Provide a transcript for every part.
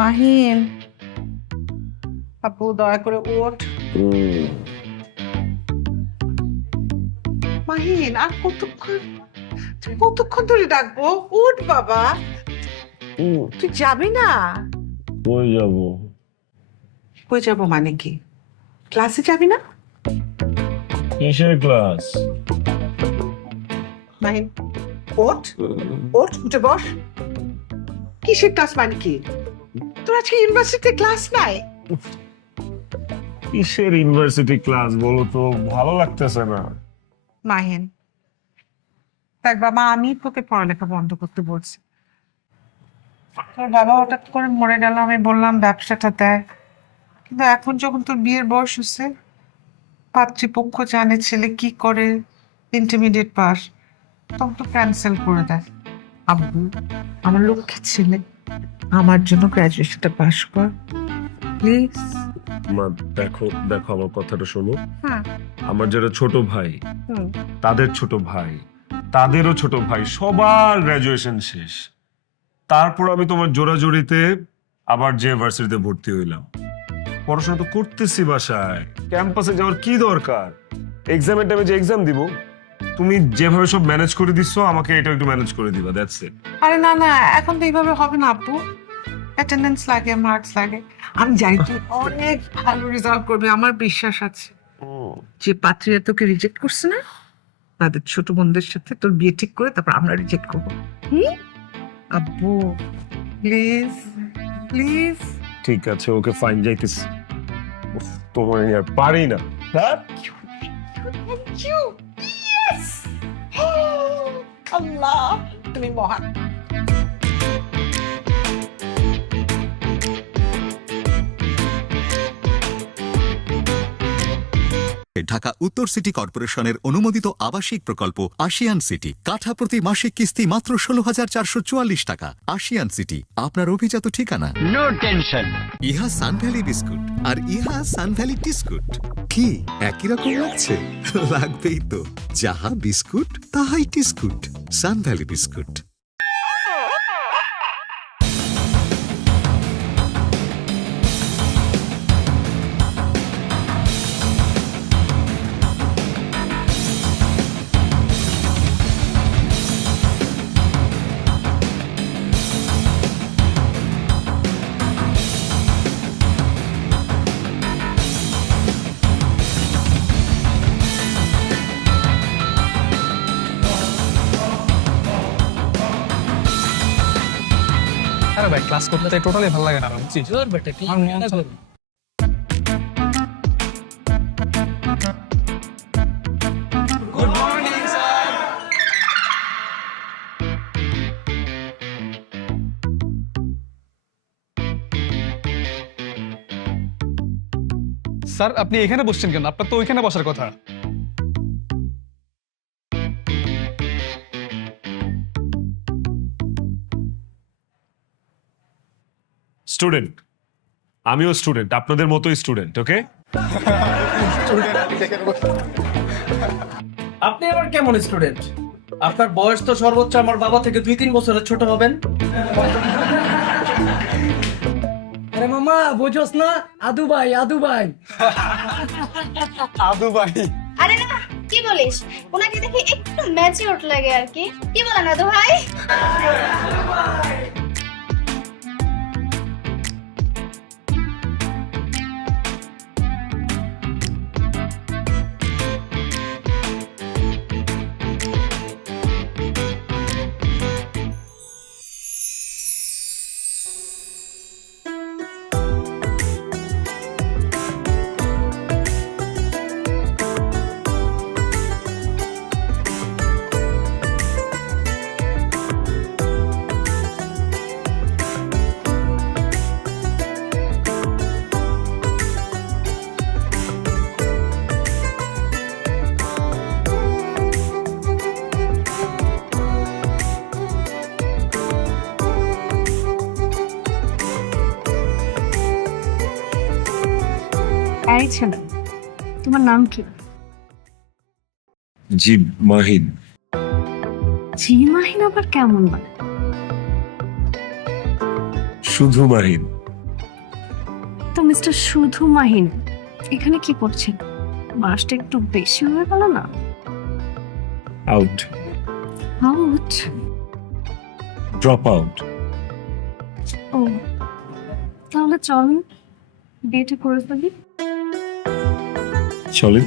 মাহিন, আপু দয়া করে ওঠ। মাহিন, আর কতক্ষণ ধরে ডাকবো? ওঠ বাবা, তুই যাবি না? কই যাব? কই যাবো মানে কি? ক্লাসে যাবি না? কিসের ক্লাস? মাহিন, ওঠ ওঠ, উঠে বস। কিসের ক্লাস মানে কি? তোর আজকে ইউনিভার্সিটিতে ক্লাস নাই? কিসের ইউনিভার্সিটি ক্লাস বলো তো, ভালো লাগতেছে না। মাহিন দেখ বাবা, আমি তোকে পড়ালেখা বন্ধ করতে বলছি। তোর বাবা হঠাৎ করে মরে গেল, আমি বললাম ব্যবসাটা দেখ, কিন্তু এখন যখন তোর বিয়ের বয়স হচ্ছে, পাত্রীপক্ষ জানে ছেলে কি করে, ইন্টারমিডিয়েট পাস, তখন তো ক্যান্সেল করে দেয়। আব্বু, আমার লক্ষ্যের ছেলে, আমার জন্য গ্রাজুয়েশনটা পাস কর প্লিজ। মা দেখো দেখো, আমার কথাটা শোনো। হ্যাঁ। আমার যারা ছোট ভাই, হুম। তাদের ছোট ভাই, তাদেরও ছোট ভাই, সবার গ্রাজুয়েশন শেষ। তারপর আমি তোমার জোরাজোরিতে আবার যে ভার্সিটিতে ভর্তি হইলাম। পড়াশোনা তো করতেছি বাসায়, ক্যাম্পাসে যাওয়ার কি দরকার? এক্সামের টাইমে যে এক্সাম দিব, তুমি যেভাবে সব ম্যানেজ করে দিচ্ছ, আমাকে এটা একটু ম্যানেজ করে দিবা, দ্যাটস ইট। আরে না না, এখন তো এইভাবে হবে না আব্বু। অ্যাটেন্ডেন্স লাগে, মার্কস লাগে। আমি জানি তুই অনেক ভালো রেজাল্ট করবি, আমার বিশ্বাস আছে। যে পাত্রীরা তোকে রিজেক্ট করছে না, তাদের ছোট বোনদের সাথে তোর বিয়ে ঠিক করে তারপর আমরা রিজেক্ট করবো। আব্বু প্লিজ প্লিজ। ঠিক আছে, ওকে ফাইন, যাইতেছি। উফ, তোমার আর পারি না। হ্যাঁ, থ্যাংক ইউ। ইয়েস, আল্লাহ তুমি মহান। ঢাকা উত্তর সিটি কর্পোরেশনের অনুমোদিত আবাসিক প্রকল্প আশিয়ান সিটি, কাঠা প্রতি মাসিক কিস্তি মাত্র 16,444 টাকা। আশিয়ান সিটি আপনার অভিজাত ঠিকানা। No tension. ইহা সানভ্যালি বিস্কুট আর ইহা সানভ্যালি টিস্কুট। কি একই রকম লাগছে? লাগবেই তো, যাহা বিস্কুট তাহাই টিস্কুট। সানভ্যালি বিস্কুট। আরে ভাই, ক্লাস করতে টোটালি ভালো লাগে না, বুঝছিস? আমার মন চলে না। স্যার, আপনি এখানে বসছেন কেন? আপনার তো ওইখানে বসার কথা। স্টুডেন্ট, আমিও স্টুডেন্ট, আপনাদের মতোই স্টুডেন্ট। ওকে, আপনি আবার কেমন স্টুডেন্ট? আপনার বয়স তো সর্বোচ্চ আমার বাবা থেকে 2-3 বছরের ছোট হবেন। আরে মামা বুঝোস না, আদু ভাই আদু ভাই। আদু ভাই, আরে না, কি বলিস? ওনাকে দেখে একটু ম্যাচিউরড লাগে আর কি। কি বলেন আদু ভাই? এই ছেলে, তোমার নাম কি? জি মাহিন। জি মাহিন আবার কেমন মানে? শুধু মাহিন। তো মিস্টার শুধু মাহিন এখানে কি করছেন? মাসটা একটু বেশি হয়ে গেল না? Out, out? Drop out. ও, তাহলে চলুন বিয়েটা করে ফেলি। চলেন।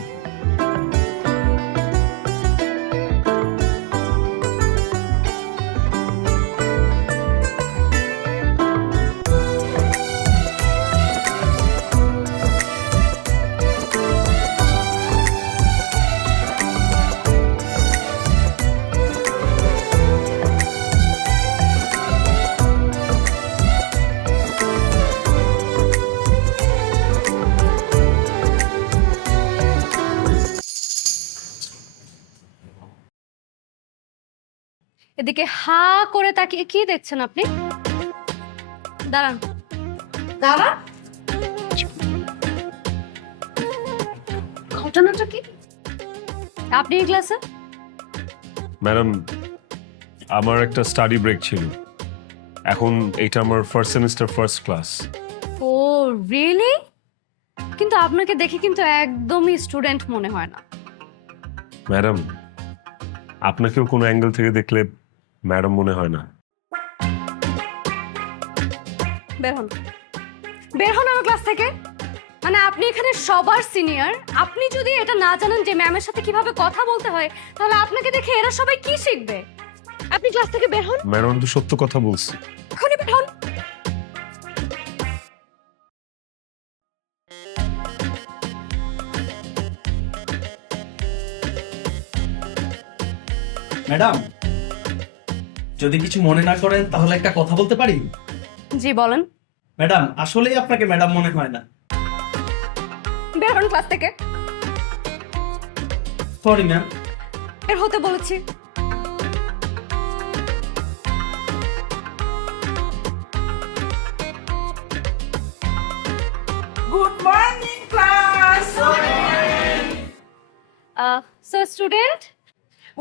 এদিকে হা করে তাকিয়ে কি দেখছেন আপনি? দাঁড়ান দাঁড়ান, ঘটনাটা কি? আপনি এই ক্লাসে? ম্যাডাম, আমার একটা স্টাডি ব্রেক ছিল, এখন এটা আমার ফার্স্ট সেমিস্টার ফার্স্ট ক্লাস। ও রিয়েলি? কিন্তু আপনাকে দেখে কিন্তু একদমই স্টুডেন্ট মনে হয় না। ম্যাডাম, আপনাকেও কোনো অ্যাঙ্গেল থেকে দেখলে ম্যাডাম মনে হয় না। বের হন, বের হন আমার ক্লাস থেকে। মানে আপনি এখানে সবার সিনিয়র, আপনি যদি এটা না জানেন যে ম্যামের সাথে কিভাবে কথা বলতে হয়, তাহলে আপনাকে দেখে এরা সবাই কি শিখবে? আপনি ক্লাস থেকে বের হন, ম্যাডাম তো সত্য কথা বলছি। এখনই বের হন। ম্যাডাম, যদি কিছু মনে না করেন তাহলে একটা কথা বলতে পারি? জি বলেন। ম্যাডাম, আসলেই আপনাকে ম্যাডাম মনে হয় না। বের হন ক্লাস থেকে। Sorry ma'am. বের হতে বলেছি। Good morning class. So student,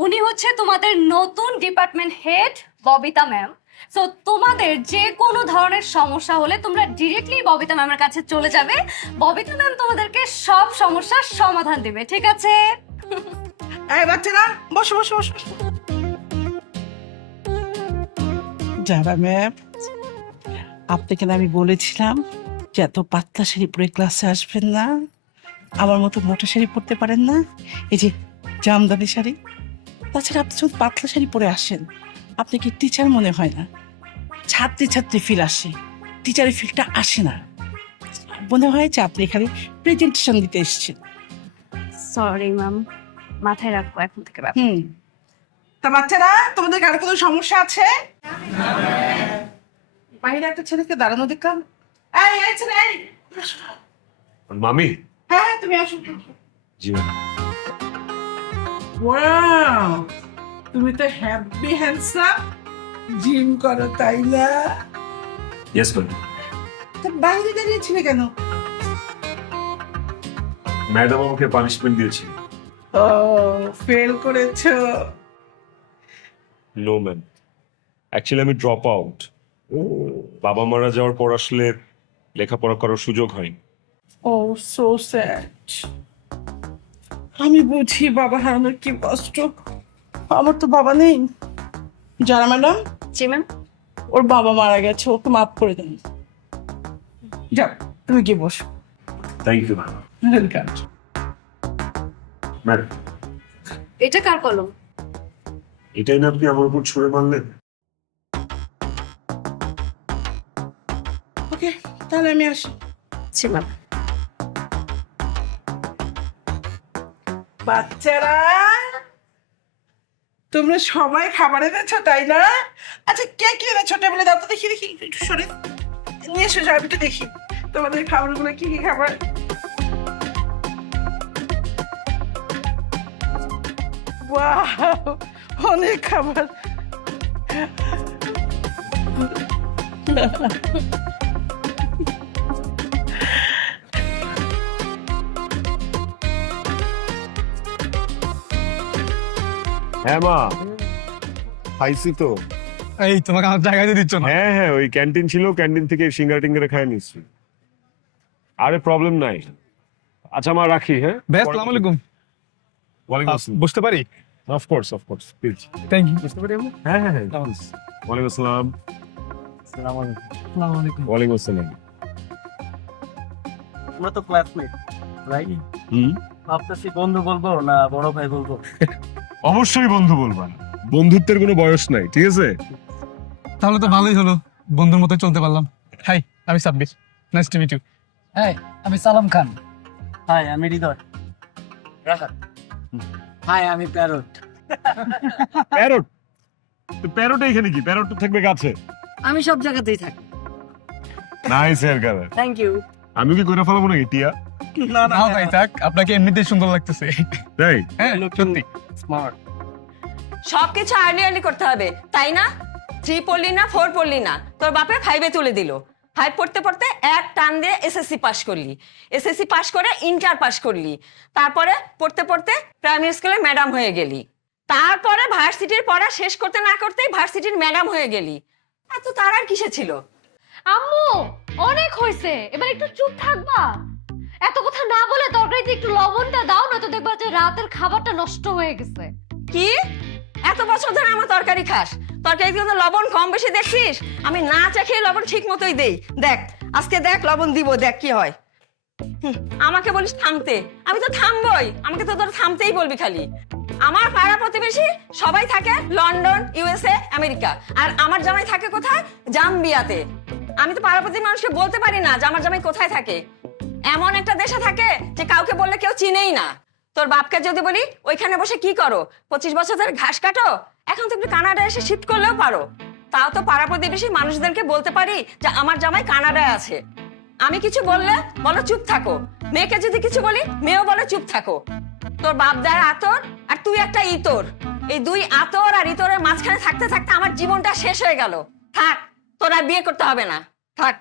উনি হচ্ছে তোমাদের নতুন department head Babita ma'am. So তোমাদের যে কোনো ধরনের সমস্যা হলে তোমরা ডিরেক্টলি ববিতা ম্যামের কাছে চলে যাবে। ববিতা ম্যাম তোমাদেরকে সব সমস্যার সমাধান দেবে, ঠিক আছে? এই বাচ্চারা বসো বসো বসো। যারা ম্যাম, আপনাকে না আমি বলেছিলাম যে এত পাতলা শাড়ি পরে ক্লাসে আসবেন না, আমার মতো মোটা শাড়ি পরতে পারেন না, এই যে জামদানি শাড়ি। তাছাড়া আপনি যখন পাতলা শাড়ি পরে আসেন, আপনি কি টিচার মনে হয় না? ছাত্রী ছাত্রী ফিল আসে, টিচারের ফিলটা আসে না। মনে হয় যে আপনি এখানে প্রেজেন্টেশন দিতে এসেছেন। সরি ম্যাম, মাথায় রাখবো এখন থেকে ব্যাপার। তা বাচ্চারা, তোমাদের কারো কোনো সমস্যা আছে? বাইরে একটা ছেলেকে দাঁড়ানো দেখলাম। এই এই ছেলে, এই মামি। হ্যাঁ তুমি আসো। জি ম্যাডাম। ওয়াও, তুমি তো হ্যাপি হ্যান্ডসাম, জিম করো তাই না? Yes madam. তা বাইরে দাঁড়িয়েছিলে কেন? ম্যাডাম আমাকে পানিশমেন্ট দিয়েছে। ও, ফেল করেছো? নো ম্যাম, অ্যাকচুয়ালি আমি ড্রপ আউট। বাবা মারা যাওয়ার পর আসলে লেখাপড়া করার সুযোগ হয়নি। ও সো স্যাড। আমি বুঝি বাবা হারানোর কি কষ্ট। আমার তো বাবা নেই। যারা ম্যাডাম, জি ম্যাম। ওর বাবা মারা গেছে, ওকে মাফ করে দেন। যাও, তুমি গিয়ে বসো। Thank you ma'am. Welcome. Madam, এটা কার কলম? এটাই না আপনি আমার উপর ছুঁড়ে মারলেন? ওকে, তাহলে আমি আসি। জি ম্যাম। বাচ্চারা, তোমরা সবাই খাবার এনেছো তাই না? আচ্ছা, কে কি এনেছো টেবিলে দাও তো দেখি, দেখি একটু সরে নিয়ে এসো, আমি একটু দেখি তোমাদের খাবারগুলো কি কি খাবার। ওয়াও, অনেক খাবার। হ্যাঁ মা, খাইছি তো। এই তোমাকে আমার জায়গায় দিয়ে দিচ্ছ না। হ্যাঁ হ্যাঁ, ওই ক্যান্টিন ছিল, ক্যান্টিন থেকে সিঙ্গারা টিঙ্গারা খাই নিচ্ছি। আরে প্রবলেম নাই। আচ্ছা মা রাখি, হ্যাঁ? ভাই আসসালামু আলাইকুম। ওয়ালাইকুম আসসালাম। বসতে পারি? Of course please. Thank you. বুঝতে পারি আমি? হ্যাঁ হ্যাঁ হ্যাঁ please. ওয়ালাইকুম আসসালাম। আসসালামু আলাইকুম। ওয়ালাইকুম আসসালাম। আমরা তো ক্লাসমেট, রাইট? হুম, ভাবতেছি বন্ধু বলবো না বড় ভাই বলবো। অবশ্যই বন্ধু বলবা। বন্ধুত্বের কোনো বয়স নাই, ঠিক আছে? তাহলে তো ভালোই হলো, বন্ধুর মতো চলতে পারলাম। হাই, আমি Sabbir. Nice to meet you. হ্যাঁ আমি সালাম খান। হাই, আমি হৃদয়। রাখাত। হাই আমি প্যারট। প্যারট? তো প্যারট এখানে কি? প্যারট তো থাকবে গাছে। আমি সব জায়গাতেই থাকি। Nice hair colour. Thank you. আমি কি কইরা ফেলাবো নাকি টিয়া? না না ভাই থাক, আপনাকে এমনিতেই সুন্দর লাগতেছে। তাই? হ্যাঁ সত্যি। স্মার্ট। সবকিছু আর্লি আর্লি করতে হবে, তাই না? 3 পড়লি না, 4 পড়লি না, তোর বাপে 5-এ তুলে দিল। 5 পড়তে পড়তে এক টান দিয়ে এসএসসি পাস করলি, এসএসসি পাস করে ইন্টার পাস করলি, তারপরে পড়তে পড়তে প্রাইমারি স্কুলে ম্যাডাম হয়ে গেলি, তারপরে ভার্সিটির পড়া শেষ করতে না করতেই ভার্সিটির ম্যাডাম হয়ে গেলি। এত তার আর কিসে ছিল? আম্মু অনেক হয়েছে, এবার একটু চুপ থাকবা। এত কথা না বলে তরকারিতে একটু লবণটা দাও, না তো দেখবা যে রাতের খাবারটা নষ্ট হয়ে গেছে। কি এত বছর ধরে আমার তরকারি খাস, তরকারিতে তো লবণ কম বেশি দেখছিস? আমি না চেখে লবণ ঠিক মতোই দেই। দেখ আজকে দেখ লবণ দিব, দেখ কি হয়। আমাকে বলিস থামতে, আমি তো থামবই, আমাকে তো তোর থামতেই বলবি খালি। আমার পাড়া প্রতিবেশী সবাই থাকে লন্ডন, ইউএসএ, আমেরিকা, আর আমার জামাই থাকে কোথায়? জাম্বিয়াতে। আমি তো পাড়া প্রতিবেশী মানুষকে বলতে পারি না যে আমার জামাই কোথায় থাকে। এমন একটা দেশে থাকে যে কাউকে বললে কেউ চিনেই না। তোর বাপকে যদি বলি ওইখানে বসে কি করো, 25 বছর ধরে ঘাস কাটো, এখন তো একটু কানাডায় এসে শিফট করলেও পারো। তাও তো পাড়া প্রতিবেশী মানুষদেরকে বলতে পারি যে আমার জামাই কানাডায় আছে। আমি কিছু বললে বলো চুপ থাকো, মেয়েকে যদি কিছু বলি মেয়েও বলে চুপ থাকো। তোর বাপ দেয় আতর আর তুই একটা ইতর, এই দুই আতর আর ইতরের মাঝখানে থাকতে থাকতে আমার জীবনটা শেষ হয়ে গেল। থাক, তোর আর বিয়ে করতে হবে না, থাক।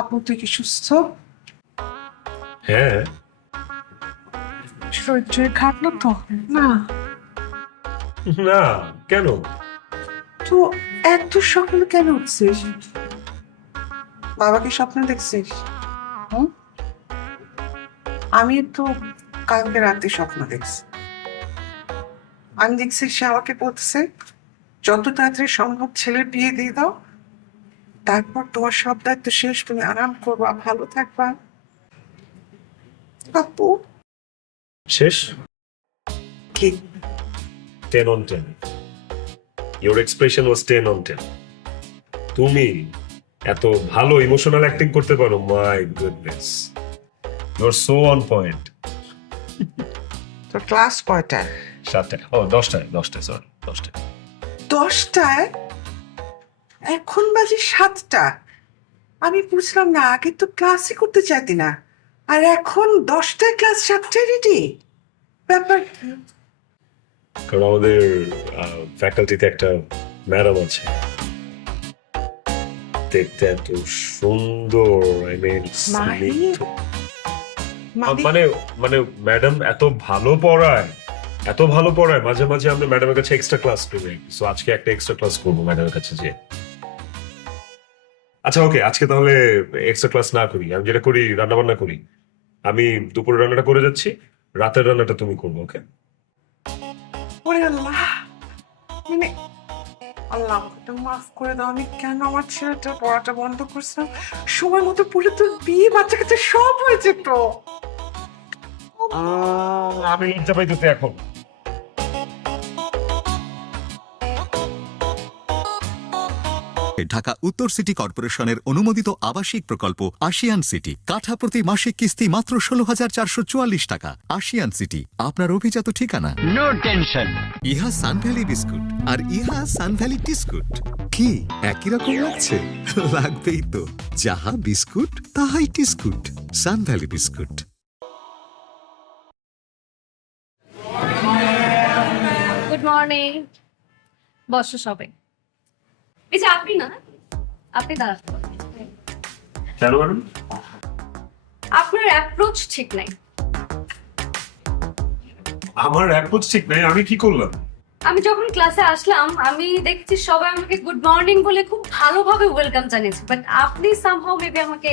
আপু তুই কি সুস্থ? হ্যাঁ। শরীর খারাপ না তো? না না, কেন? তো এত সকালে কেন উঠছিস? বাবাকে স্বপ্ন দেখছিস? হুম? আমি তো কালকে রাতে স্বপ্ন দেখছি। আমি দেখছি সে আমাকে বলতেছে যত তাড়াতাড়ি সম্ভব ছেলের বিয়ে দিয়ে দাও, তারপর তোমার সব দায়িত্ব শেষ, তুমি আরাম করবা, ভালো থাকবা। আপু শেষ? কি 10 on 10. Your expression was 10 on 10. তুমি এত ভালো ইমোশনাল অ্যাক্টিং করতে পারো, my goodness. You are so on point. তোর ক্লাস কয়টায়? 7টায়, ও 10টায়, সরি 10টায়। 10টায়? এখন বাজে 7টা। আমি বুঝলাম না, আগে তো ক্লাসই করতে চাইতি না, আর এখন 10টায় ক্লাস, 7টায় রেডি। ব্যাপার কি? কারণ আমাদের ফ্যাকাল্টিতে একটা ম্যাডাম আছে, দেখতে এত সুন্দর, আই মিন মাহি? মানে মানে মানে ম্যাডাম এত ভালো পড়ায়, মাঝে মাঝে আমরা ম্যাডামের কাছে এক্সট্রা ক্লাস করি। সো আজকে একটা এক্সট্রা ক্লাস করবো ম্যাডামের কাছে যে। আচ্ছা ওকে, আজকে তাহলে এক্সট্রা ক্লাস না করি, আমি যেটা করি রান্না বান্না করি। আমি দুপুরের রান্নাটা করে যাচ্ছি, রাতের রান্নাটা তুমি করবো, ওকে? ওরে আল্লাহ, মানে আল্লাহ আমাকে মাফ করে দাও। আমি কেন আমার ছেলেটা পড়াটা বন্ধ করছিলাম? সময় মতো পড়লে তোর বিয়ে, বাচ্চা কাচ্চা সব হয়ে যেত। আমি লজ্জা পাইতেছি এখন। ঢাকা উত্তর সিটি কর্পোরেশনের অনুমোদিত আবাসিক প্রকল্প আশিয়ান সিটি, কাঠা প্রতি মাসিক কিস্তি মাত্র 16,444 টাকা। আশিয়ান সিটি আপনার অভিজাত ঠিকানা। No tension. ইহা সানভ্যালি বিস্কুট আর ইহা সানভ্যালি টিস্কুট। কি একই রকম লাগছে? লাগবেই তো, যাহা বিস্কুট তাহাই টিস্কুট। সানভ্যালি বিস্কুট। Good morning. বসো সবাই। এই যে আপনি না, আপনি দাঁড়ান। কেন ম্যাডাম? আপনার অ্যাপ্রোচ ঠিক নাই। আমার অ্যাপ্রোচ ঠিক নাই, আমি কি করলাম? আমি যখন ক্লাসে আসলাম আমি দেখছি সবাই আমাকে গুড মর্নিং বলে খুব ভালোভাবে ওয়েলকাম জানিয়েছে, বাট আপনি সামহাউ মেবি আমাকে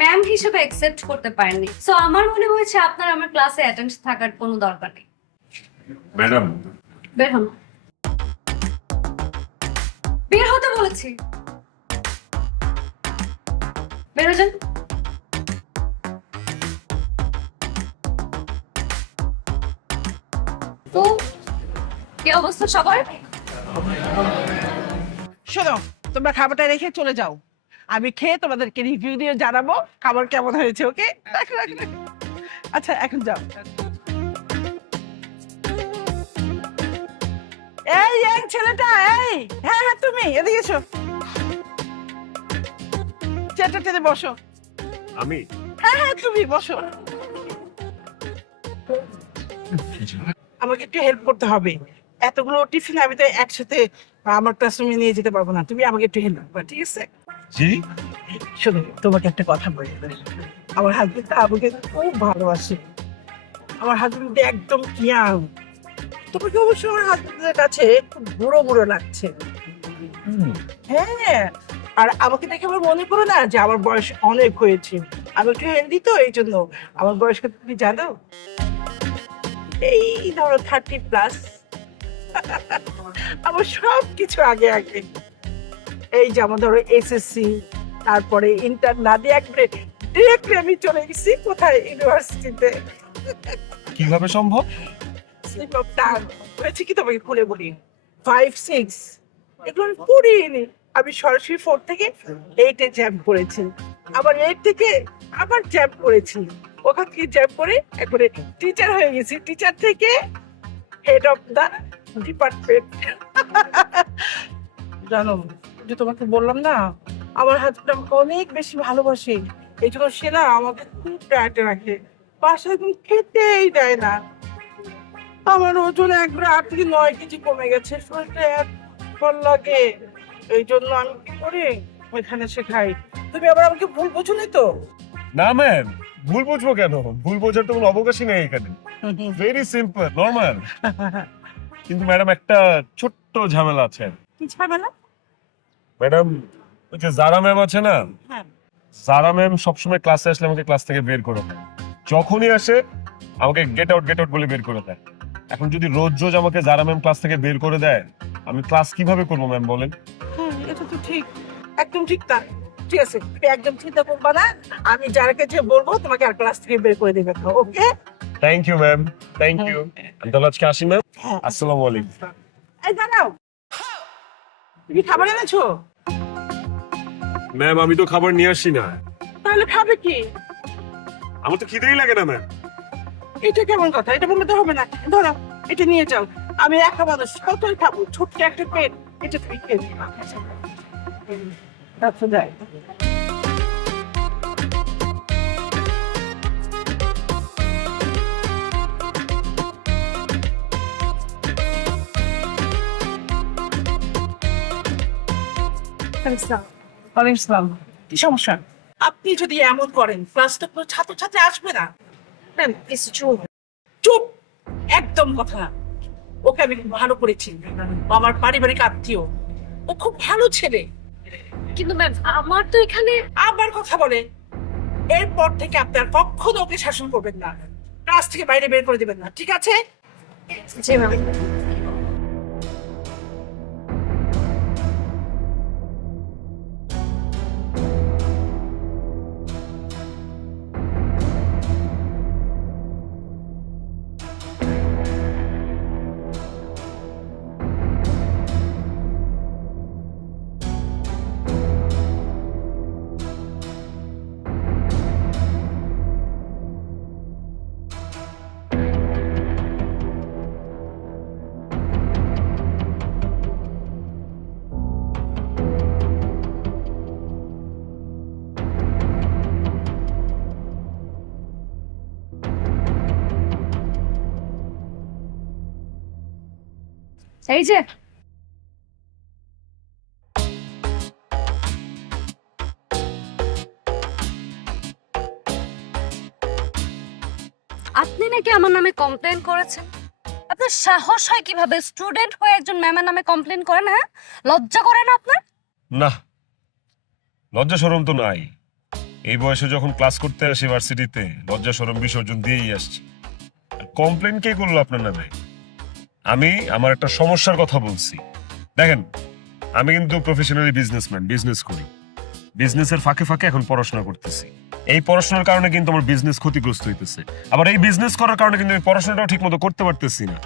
ম্যাম হিসেবে অ্যাকসেপ্ট করতে পারেননি। সো আমার মনে হয়েছে আপনার আমার ক্লাসে অ্যাটেন্ড থাকার কোনো দরকার নেই। ম্যাডাম, বের হন। বের হতে বলেছি, বের হয়ে যান। তো কি অবস্থা সবার? শোনো, তোমরা খাবারটা রেখে চলে যাও, আমি খেয়ে তোমাদেরকে রিভিউ দিয়ে জানাবো খাবার কেমন হয়েছে। ওকে, রাখো রাখো রাখো। আচ্ছা এখন যাও। এই এই ছেলেটা, এই হ্যাঁ হ্যাঁ তুমি এদিকে এসো, চেয়ারটাতে বসো। আমি হ্যাঁ হ্যাঁ তুমি বসো। আমাকে একটু হেল্প করতে হবে, এতগুলো টিফিন আমি তো একসাথে আমার ক্লাসরুমে নিয়ে যেতে পারবো না, তুমি আমাকে একটু হেল্প করবে, ঠিক আছে? জি। শোনো, তোমাকে একটা কথা বলি, আমার হাজবেন্ড আমাকে খুব ভালোবাসে। আমার হাজবেন্ড একদম ইয়াং, তোমাকে অবশ্য আমার হাজবেন্ডের কাছে খুব বুড়ো বুড়ো লাগছে। হ্যাঁ, আর আমাকে দেখে আমার মনে পড়ে না যে আমার বয়স অনেক হয়েছে, আমি একটু হেলদি তো, এই জন্য। আমার বয়স কত তুমি জানো? এই ধরো 30+। আমার সব কিছু আগে আগে, এই যেমন ধরো এসএসসি, তারপরে ইন্টার না দিয়ে একবারে ডিরেক্টলি আমি চলে গেছি কোথায়, ইউনিভার্সিটিতে। কিভাবে সম্ভব? স্লিপ অফ টাং হয়েছে কি তোমাকে খুলে বলি, 5, 6 এগুলো আমি পড়িনি, আমি সরাসরি 4 থেকে 8-এ জ্যাম্প করেছি, আবার 8 থেকে আবার জ্যাম্প করেছি, ওখান থেকে জ্যাম্প করে একবারে টিচার হয়ে গেছি, টিচার থেকে হেড অফ দা ডিপার্টমেন্ট। জানো, যে তোমাকে বললাম না আমার হাজবেন্ড আমাকে অনেক বেশি ভালোবাসে, এই জন্য সে না আমাকে খুব ডায়েটে রাখে, বাসায় তুমি খেতেই দেয় না। আমার ওজন একবারে 8 থেকে 9 কেজি কমে গেছে, শরীরটা এক ভাল লাগে, এই জন্য আমি কি করি ওইখানে সে খাই। তুমি আবার আমাকে ভুল বোঝোনি তো? না ম্যাম, ভুল বুঝবো কেন? ভুল বোঝার তো কোনো অবকাশই নেই এখানে। Very simple, normal. কিন্তু ম্যাডাম একটা ছোট্ট ঝামেলা আছে। কি ঝামেলা? ম্যাডাম, ওই যে জারা ম্যাম আছে না, হ্যাঁ। জারা ম্যাম সবসময় ক্লাসে আসলে আমাকে ক্লাস থেকে বের করে দেয়। যখনই আসে আমাকে গেট আউট বলে বের করে দেয়। এখন যদি রোজ রোজ আমাকে জারা ম্যাম ক্লাস থেকে বের করে দেয়, আমি ক্লাস কিভাবে করবো ম্যাম বলেন? হ্যাঁ, এটা তো ঠিক, একদম ঠিক। তা ঠিক আছে, তুমি একদম চিন্তা করবা না, আমি যারাকে যে বলবো তোমাকে আর ক্লাস থেকে বের করে দেবে। Okay, thank you ma'am, thank you. আমি তাহলে আজকে আসি ম্যাম। হ্যাঁ। আসসালামু আলাইকুম। এই দাঁড়াও, তুমি খাবার এনেছো? ম্যাম, আমি তো খাবার নিয়ে আসি না। তাহলে খাবে কি? আমার তো খিদেই লাগে না ম্যাম। এটা কেমন কথা? এটা বললে তো হবে না। ধরো, এটা নিয়ে যাও, আমি একা মানুষ কতই খাবো, ছোট্ট একটা পেট, এটা তুমি খেয়ে নিবা। আচ্ছা যাই। ওয়ালাইকুম আসসালাম। কি সমস্যা? আপনি যদি এমন করেন ক্লাসটা কোনো ছাত্রছাত্রী আসবে না। ম্যাম প্লিজ চুপ। চুপ, একদম কথা না। ওকে আমি খুব ভালো করেছি, ও আমার পারিবারিক আত্মীয়, ও খুব ভালো ছেলে। কিন্তু ম্যাম আমার তো এখানে আবার কথা বলে, এরপর থেকে আপনি আর কখনো ওকে শাসন করবেন না, ক্লাস থেকে বাইরে বের করে দিবেন না, ঠিক আছে? জি ম্যাম। এই যে কি আমার নামে কমপ্লেন করেছেন? আপনার সাহস হয় কিভাবে স্টুডেন্ট হয়ে একজন ম্যামের নামে কমপ্লেন করেন? হ্যাঁ, লজ্জা করে না আপনার? না, লজ্জা শরম তো নাই। এই বয়সে যখন ক্লাস করতে আসি ভার্সিটিতে, লজ্জা শরম বিসর্জন দিয়েই আসছি। কমপ্লেন কে করলো আপনার নামে? আমি আমার একটা সমস্যার কথা বলছি। দেখেন, আমি কিন্তু প্রফেশনালি বিজনেসম্যান, বিজনেস করি। বিজনেসের ফাঁকে ফাঁকে এখন পড়াশোনা করতেছি। এই পড়াশোনার কারণে কিন্তু আমার বিজনেস ক্ষতিগ্রস্ত হইতেছে। আবার এই বিজনেস করার কারণে কিন্তু আমি পড়াশোনাটাও ঠিক মতো করতে পারতেছি না।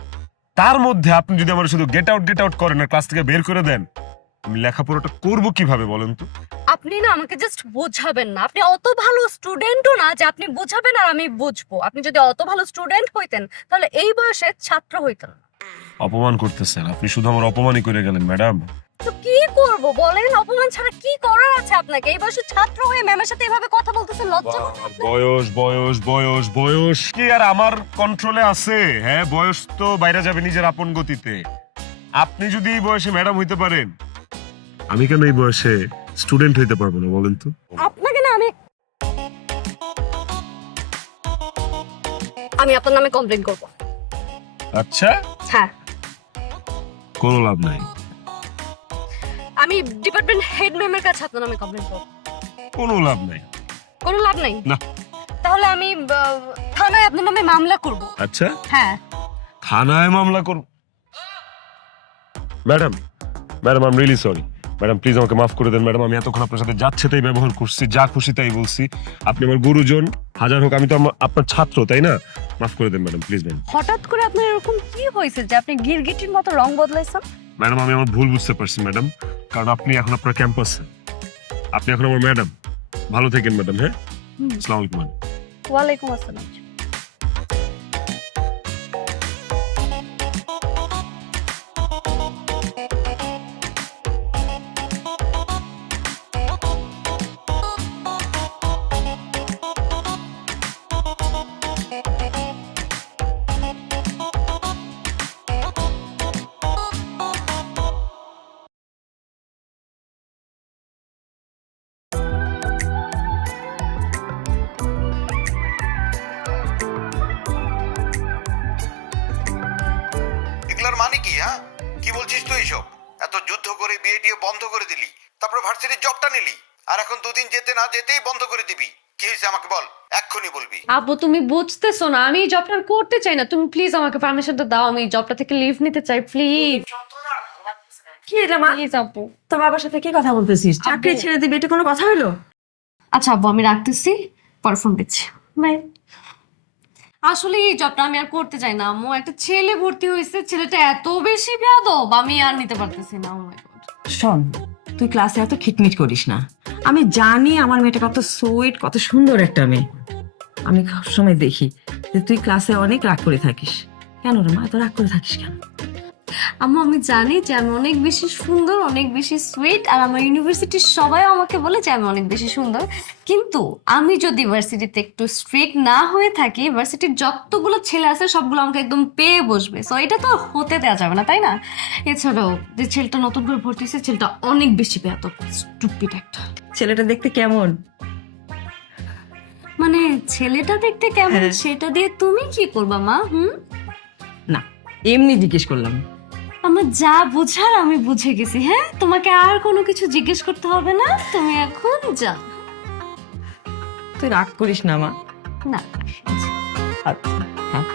তার মধ্যে আপনি যদি আমার শুধু গেট আউট করেন আর ক্লাস থেকে বের করে দেন, আমি লেখাপড়াটা করবো কিভাবে বলেন তো? আপনি না আমাকে জাস্ট বোঝাবেন না। আপনি অত ভালো স্টুডেন্টও না যে আপনি বোঝাবেন আর আমি বুঝবো। আপনি যদি অত ভালো স্টুডেন্ট হইতেন তাহলে এই বয়সে ছাত্র হইতেন না। অপমান করতেছেন আপনি, শুধু আমার অপমানই করে গেলেন ম্যাডাম। তো কি করব বলেন? অপমান ছাড়া কি করার আছে আপনাকে? এই বয়সে ছাত্র হয়ে ম্যামের সাথে এভাবে কথা বলতেছেন, লজ্জা করছে না? বয়স বয়স বয়স বয়স কি আর আমার কন্ট্রোলে আছে? হ্যাঁ, বয়স তো বাইরে যাবে নিজের আপন গতিতে। আপনি যদি এই বয়সে ম্যাডাম হইতে পারেন, আমি কেন এই বয়সে স্টুডেন্ট হইতে পারবো না বলেন তো? আপনাকে না আমি আপনার নামে কমপ্লেন করব। আচ্ছা, হ্যাঁ, কোনো লাভ নাই। আমি ডিপার্টমেন্ট হেড ম্যামের কাছে আপনার নামে কমপ্লেন করব। কোনো লাভ নাই। কোনো লাভ নাই? না। তাহলে আমি থানায় আপনার নামে মামলা করব। আচ্ছা, হ্যাঁ। থানায় মামলা করব? Madam, madam I am really sorry. Madam please আমাকে মাফ করে দেন ম্যাডাম। আমি এতক্ষণ আপনার সাথে যাচ্ছে তাই ব্যবহার করছি, যা খুশি তাই বলছি। আপনি আমার গুরুজন, হাজার হোক আমি তো আপনার ছাত্র, তাই না? মাফ করে দেন ম্যাডাম, প্লিজ ম্যাডাম। হঠাৎ করে আপনার এরকম কি হয়েছে যে আপনি গিরগিটির মতো রং বদলাইছেন? ম্যাডাম আমি আমার ভুল বুঝতে পারছি ম্যাডাম, কারণ আপনি এখন আপনার ক্যাম্পাসে, আপনি এখন আমার ম্যাডাম। ভালো থাকেন ম্যাডাম। হ্যাঁ, আসসালামু আলাইকুম। ওয়ালাইকুম আসসালাম। এগুলার মানে কি? হ্যাঁ, কি বলছিস তুই এসব? এত যুদ্ধ করে বিয়ে টিয়ে বন্ধ করে দিলি, তারপরে ভার্সিটির জবটা নিলি, আর এখন দুদিন যেতে না যেতেই বন্ধ করে দিবি। কি হয়েছে আমাকে বল, এক্ষুনি বলবি। আপু তুমি বুঝতেছো না, আমি এই জবটা করতে চাই না। তুমি প্লিজ আমাকে পারমিশনটা দাও, আমি এই জবটা থেকে লিভ নিতে চাই প্লিজ। কি রে মা, প্লিজ আপু। তোর বাবার সাথে কি কথা বলতেছিস? চাকরি ছেড়ে দিবি, এটা কোনো কথা হলো? আচ্ছা আব্বু, আমি রাখতেছি, পরে ফোন দিচ্ছি। বাই। আসলে এই জবটা আমি আর করতে চাই না আম্মু। একটা ছেলে ভর্তি হয়েছে, ছেলেটা এত বেশি বেয়াদব, আমি আর নিতে পারতেছি না। ও মাই গড। শোন, তুই ক্লাসে এত খিটমিট করিস না। আমি জানি আমার মেয়েটা কত সুইট, কত সুন্দর একটা মেয়ে। আমি সবসময় দেখি যে তুই ক্লাসে অনেক রাগ করে থাকিস। কেন রে মা, এত রাগ করে থাকিস কেন? আম্মু আমি জানি যে আমি অনেক বেশি সুন্দর, অনেক বেশি সুইট, আর আমার ইউনিভার্সিটির সবাই আমাকে বলে যে আমি অনেক বেশি সুন্দর। কিন্তু আমি যদি ভার্সিটিতে একটু স্ট্রিক্ট না হয়ে থাকি, ভার্সিটির যতগুলো ছেলে আছে সবগুলো আমাকে একদম পেয়ে বসবে। সো এটা তো হতে দেওয়া যাবে না, তাই না? এছাড়াও যে ছেলেটা নতুন করে ভর্তি হয়েছে, ছেলেটা অনেক বেশি বেয়াদব, স্টুপিড একটা। ছেলেটা দেখতে কেমন? মানে ছেলেটা দেখতে কেমন সেটা দিয়ে তুমি কি করবা মা? না, এমনি জিজ্ঞেস করলাম। আমার যা বুঝার আমি বুঝে গেছি। হ্যাঁ, তোমাকে আর কোনো কিছু জিজ্ঞেস করতে হবে না, তুমি এখন যা। তুই রাগ করিস না মা। না। আচ্ছা, হ্যাঁ।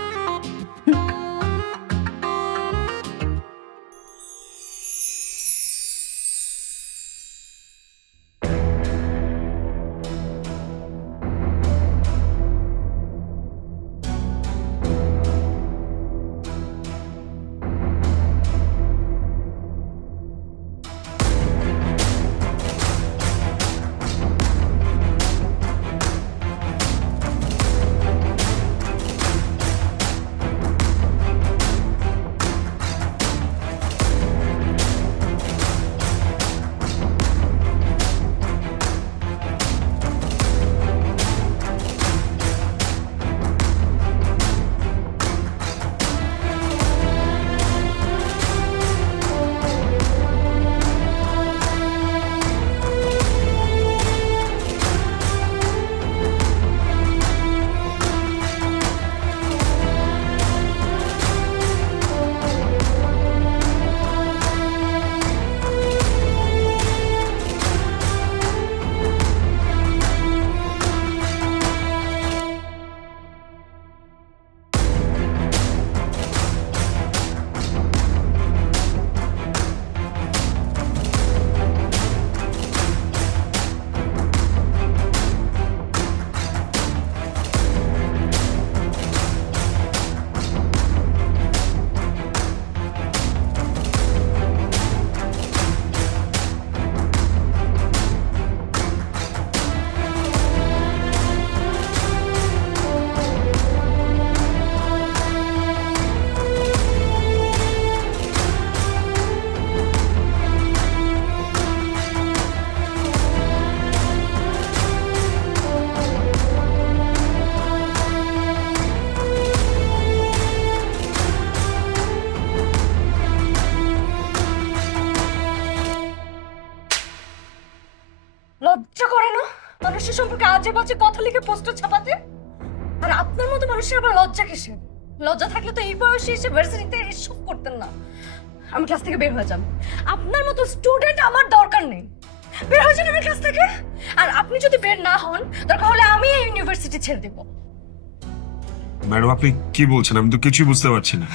ইউনিভার্সিটি সম্পর্কে আজে বাজে কথা লিখে পোস্টার ছাপাতে? আর আপনার মতো মানুষের আবার লজ্জা কিসের? লজ্জা থাকলে তো এই বয়সে এসে ভার্সিটিতে এসব করতেন না। আমি ক্লাস থেকে বের হয়ে যাব। আপনার মতো স্টুডেন্ট আমার দরকার নেই। বের হয়ে যান আমার ক্লাস থেকে। আর আপনি যদি বের না হন, দরকার হলে আমি এই ইউনিভার্সিটি ছেড়ে দেব। ম্যাডাম আপনি কি বলছেন? আমি তো কিছুই বুঝতে পারছি না।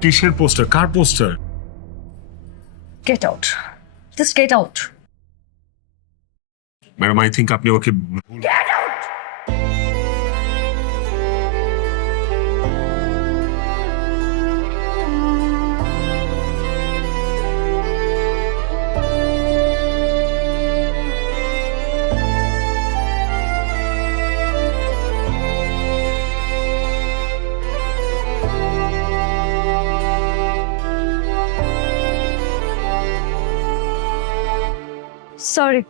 কিসের পোস্টার? কার poster? Get out, just get out. Madam I think আপনি ওকে get out. Sorry.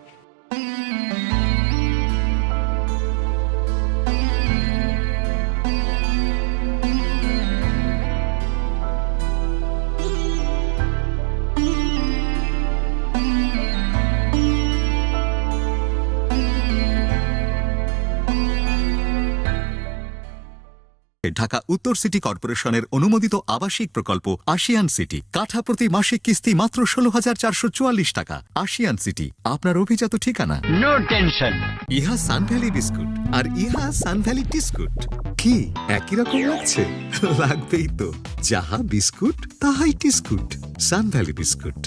Dhaka Uttar city কর্পোরেশনের অনুমোদিত আবাসিক প্রকল্প আশিয়ান সিটি, কাঠা প্রতি মাসিক কিস্তি মাত্র 16,444 টাকা। আশিয়ান সিটি আপনার অভিজাত ঠিকানা। No tension. ইহা সানভ্যালি বিস্কুট আর ইহা সানভ্যালি টিস্কুট। কি একই রকম লাগছে? লাগবেই তো, যাহা বিস্কুট তাহাই টিস্কুট। সানভ্যালি বিস্কুট।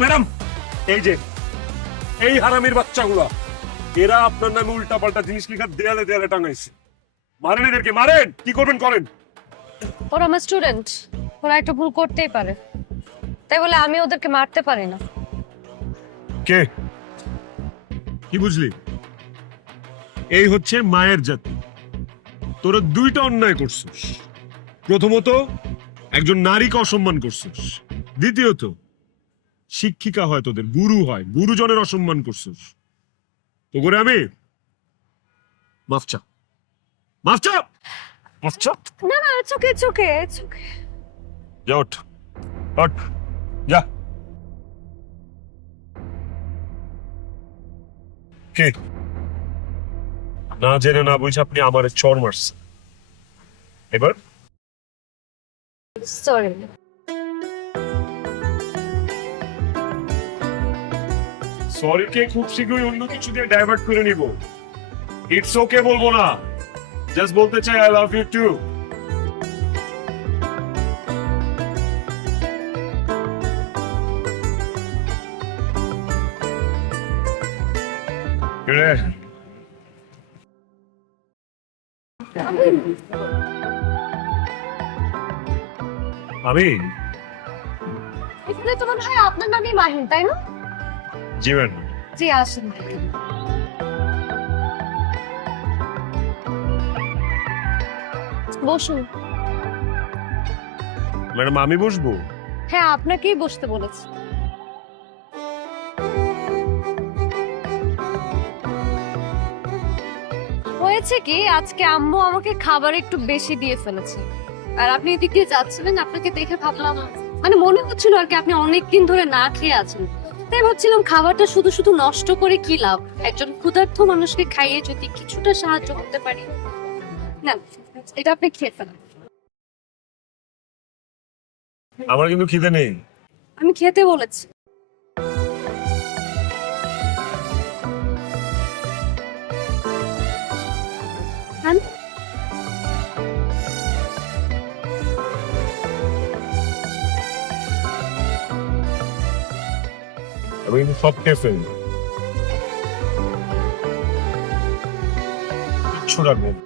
ম্যাডাম এই যে এই হারামির বাচ্চাগুলা, এরা আপনার নামে উল্টা পাল্টা জিনিস লিখা দেয়ালে দেয়ালে টাঙাইছে। মারেন এদেরকে, মারেন। কি করবেন করেন। ওরা আমার স্টুডেন্ট, ওরা একটা ভুল করতেই পারে, তাই বলে আমি ওদেরকে মারতে পারি না। কে? কি বুঝলি? এই হচ্ছে মায়ের জাতি। তোরা দুইটা অন্যায় করছিস। প্রথমত একজন নারীকে অসম্মান করছিস, দ্বিতীয়ত শিক্ষিকা হয় তোদের, গুরু হয়, গুরুজনের অসম্মান করছিস। তো করে আমি মাফ চা, মাফ চা, মাফ চা। না না, it's okay, it's okay, it's okay. যা ওঠ, ওঠ, যা। কে? না জেনে না বুঝে আপনি আমার চর মারছেন। এবার সরি। সরি কে খুব শীঘ্রই অন্য কিছু দিয়ে ডাইভার্ট করে নিব। ইটস ওকে বলবো না, জাস্ট বলতে চাই আই লাভ ইউ টু। আমি এখানে তো মনে হয় আপনার নামই মাহিন, তাই না? জি ম্যাডাম। জি আসেন। বসুন। ম্যাডাম আমি বসবো? হ্যাঁ, আপনাকেই বসতে বলেছি। হয়েছে কি, আজকে আম্মু আমাকে খাবার একটু বেশি দিয়ে ফেলেছে, আর আপনি এদিক দিয়ে যাচ্ছিলেন, আপনাকে দেখে ভাবলাম, মানে মনে হচ্ছিল আর কি আপনি অনেকদিন ধরে না খেয়ে আছেন, তাই ভাবছিলাম খাবারটা শুধু শুধু নষ্ট করে কি লাভ, একজন ক্ষুধার্ত মানুষকে খাইয়ে যদি কিছুটা সাহায্য করতে পারি। না, এটা আপনি খেয়ে ফেলেন। আমার কিন্তু খিদে নেই। আমি খেতে বলেছি। খান। আমি কিন্তু সব খেয়ে ফেলবো। কিচ্ছু রাখবো না।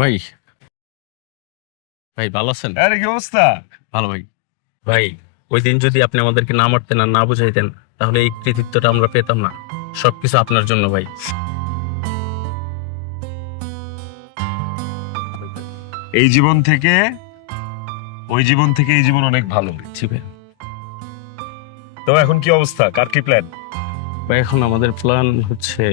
ভাই ভাই ভালো আছেন? আরে কি অবস্থা? ভালো ভাই। ভাই ওই দিন যদি আপনি আমাদেরকে না মারতেন আর না বুঝাইতেন তাহলে এই কৃতিত্বটা আমরা পেতাম না। সবকিছু আপনার জন্য ভাই। এই জীবন থেকে ওই জীবন থেকে এই জীবন অনেক ভালো। জি ভাই। তো এখন কি অবস্থা? কার কি প্ল্যান? ভাই এখন আমাদের প্ল্যান হচ্ছে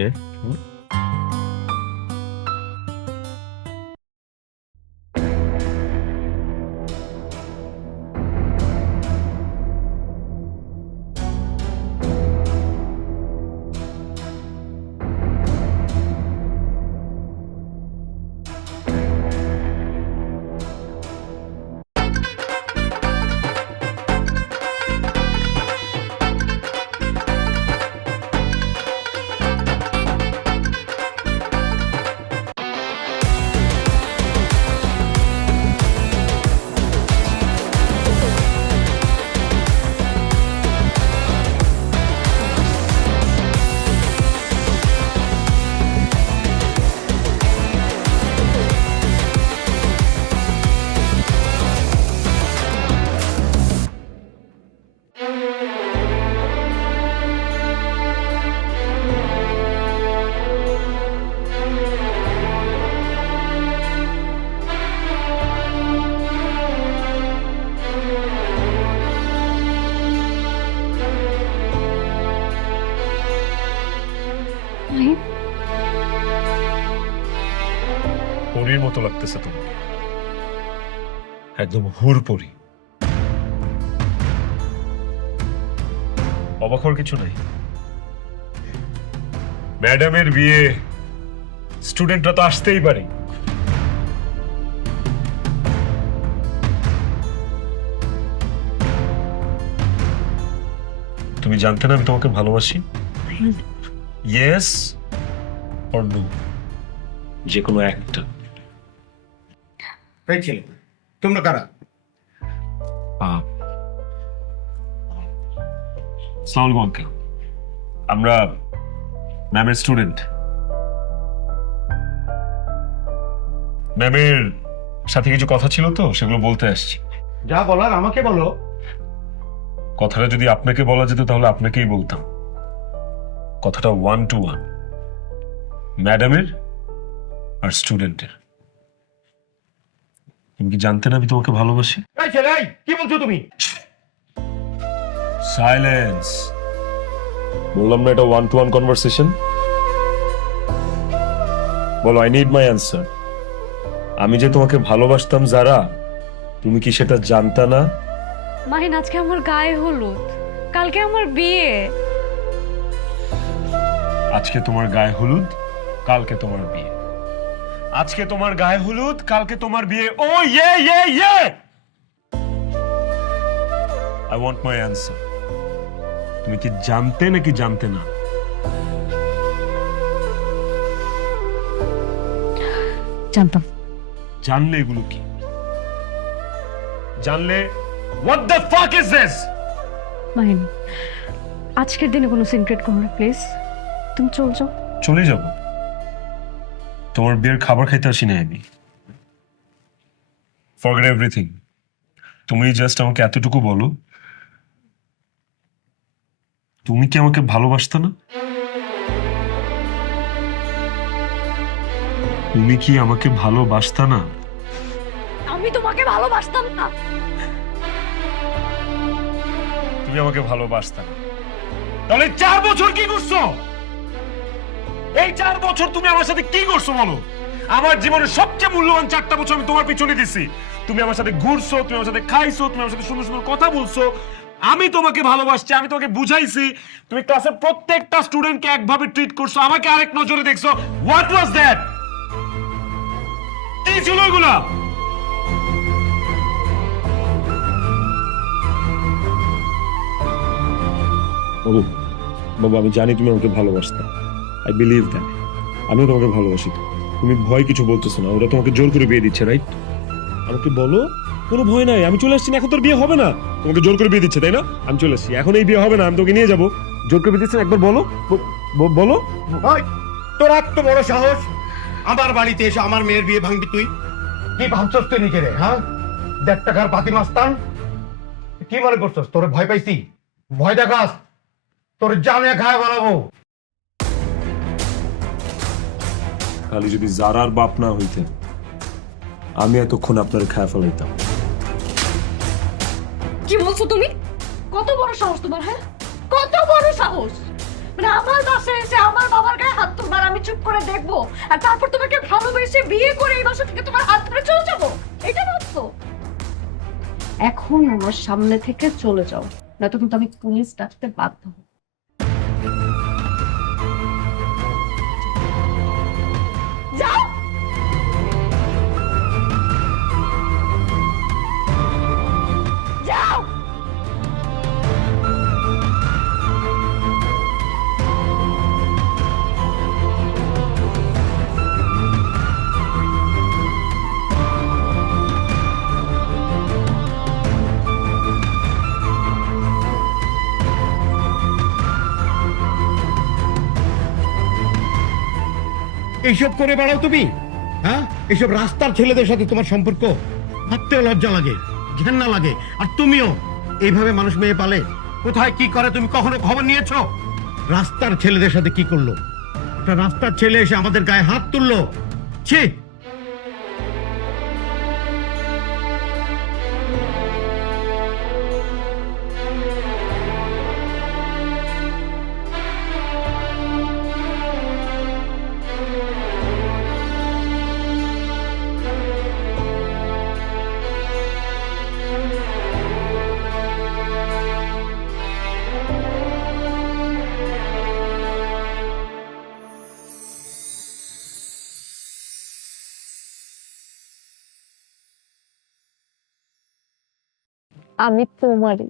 পরীর মতো লাগতেছে তোমাকে, একদম হুর পরী। অবাক হওয়ার কিছু নাই। ম্যাডামের বিয়ে, স্টুডেন্টরা তো আসতেই পারে। তুমি জানতে না আমি তোমাকে ভালোবাসি? ইয়েস অর নো, যে কোনো একটা। এই ছেলে, তোমরা কারা? আসসালামু আলাইকুম আঙ্কেল, আমরা ম্যামের স্টুডেন্ট। ম্যামের সাথে কিছু কথা ছিল তো, সেগুলো বলতে আসছি। যা বলার আমাকে বলো। কথাটা যদি আপনাকে বলা যেত তাহলে আপনাকেই বলতাম। কথাটা 1 to 1, ম্যাডামের আর স্টুডেন্টের। তুমি কি জানতে না আমি তোমাকে ভালোবাসি? এই ছেলে, এই, কি বলছো তুমি? সাইলেন্স। বললাম না এটা 1-to-1 কনভারসেশন। বলো, আই নিড মাই অ্যান্সার। আমি যে তোমাকে ভালোবাসতাম যারা, তুমি কি সেটা জানতা না? মাহিন, আজকে আমার গায়ে হলুদ, কালকে আমার বিয়ে। আজকে তোমার গায়ে হলুদ, কালকে তোমার বিয়ে। আজকে তোমার গায়ে হলুদ, কালকে তোমার বিয়ে। ও ইয়ে আই ওয়ান্ট মাই অ্যান্সার। তুমি কি জানতে নাকি জানতে না? জানতাম। জানলে এগুলো কি? জানলে what the fuck is this? Mahin, আজকের দিনে কোনো সিক্রেট করো না প্লিজ। তুমি চল যাও। চলে যাব? তোমার বিয়ের খাবার খাইতে আসি না আমি। Forget everything. তুমি জাস্ট আমাকে এতটুকু বলো, তুমি কি আমাকে ভালোবাসতে না? তুমি কি আমাকে ভালোবাসতে না? আমি তোমাকে ভালোবাসতাম না। তুমি আমাকে ভালোবাসতে না, তাহলে 4 বছর কি করছো? এই 4 বছর তুমি আমার সাথে কি করছো বলো? আমার জীবনের সবচেয়ে মূল্যবান 4টা বছর আমি তোমার পিছনে দিছি। তুমি আমার সাথে ঘুরছো, তুমি আমার সাথে খাইছো, তুমি আমার সাথে সুন্দর সুন্দর কথা বলছো। আমি তোমাকে ভালোবাসছি, আমি তোমাকে বুঝাইছি। তুমি ক্লাসের প্রত্যেকটা স্টুডেন্টকে একভাবে ট্রিট করছো, আমাকে আরেক নজরে দেখছো। What was that? কি ছিল এগুলা? বাবু, বাবু, আমি জানি তুমি আমাকে ভালোবাসতে। I believe that. আমিও তোমাকে ভালোবাসি। তুমি ভয় কিছু বলতেছো না, ওরা তোমাকে জোর করে বিয়ে দিচ্ছে, রাইট? আমাকে বলো, কোনো ভয় নাই, আমি চলে আসছি না। এখন তোর বিয়ে হবে না, তোমাকে জোর করে বিয়ে দিচ্ছে, তাই না? আমি চলে আসছি, এখন এই বিয়ে হবে না, আমি তোকে নিয়ে যাবো। জোর করে বিয়ে দিচ্ছেন, একবার বলো, বলো। ওই, তোর এত বড় সাহস আমার বাড়িতে এসে আমার মেয়ের বিয়ে ভাঙবি তুই? কি ভাবছস তুই নিজে রে? হ্যাঁ, 1.5 টাকার পাতি মাস্তান। কি মনে করছস তোরে ভয় পাইছি? ভয় দেখাস, তোর জানে খায় বানাবো। খালি যদি জারার বাপ না হইতেন, আমি এতক্ষণ আপনার খায় ফেলাইতাম। কি বলছো তুমি? কত বড় সাহস তোমার? হ্যাঁ, কত বড় সাহস! মানে আমার বাসায় এসে আমার বাবার গায়ে হাত তুলবার, আমি চুপ করে দেখবো, আর তারপর তোমাকে ভালোবেসে বিয়ে করে এই বাসা থেকে তোমার হাত ধরে চলে যাবো? এটা ভাবছো? এখন আমার সামনে থেকে চলে যাও, নয়তো কিন্তু আমি পুলিশ ডাকতে বাধ্য হব। যাও। যাও। এইসব করে বেড়াও তুমি? হ্যাঁ, এইসব রাস্তার ছেলেদের সাথে তোমার সম্পর্ক? ভাবতেও লজ্জা লাগে, ঘেন্না লাগে। আর তুমিও এইভাবে মানুষ মেয়ে পালে? কোথায় কি করে তুমি কখনো খবর নিয়েছো? রাস্তার ছেলেদের সাথে কি করলো? একটা রাস্তার ছেলে এসে আমাদের গায়ে হাত তুললো। ছি! আমি তোমারই।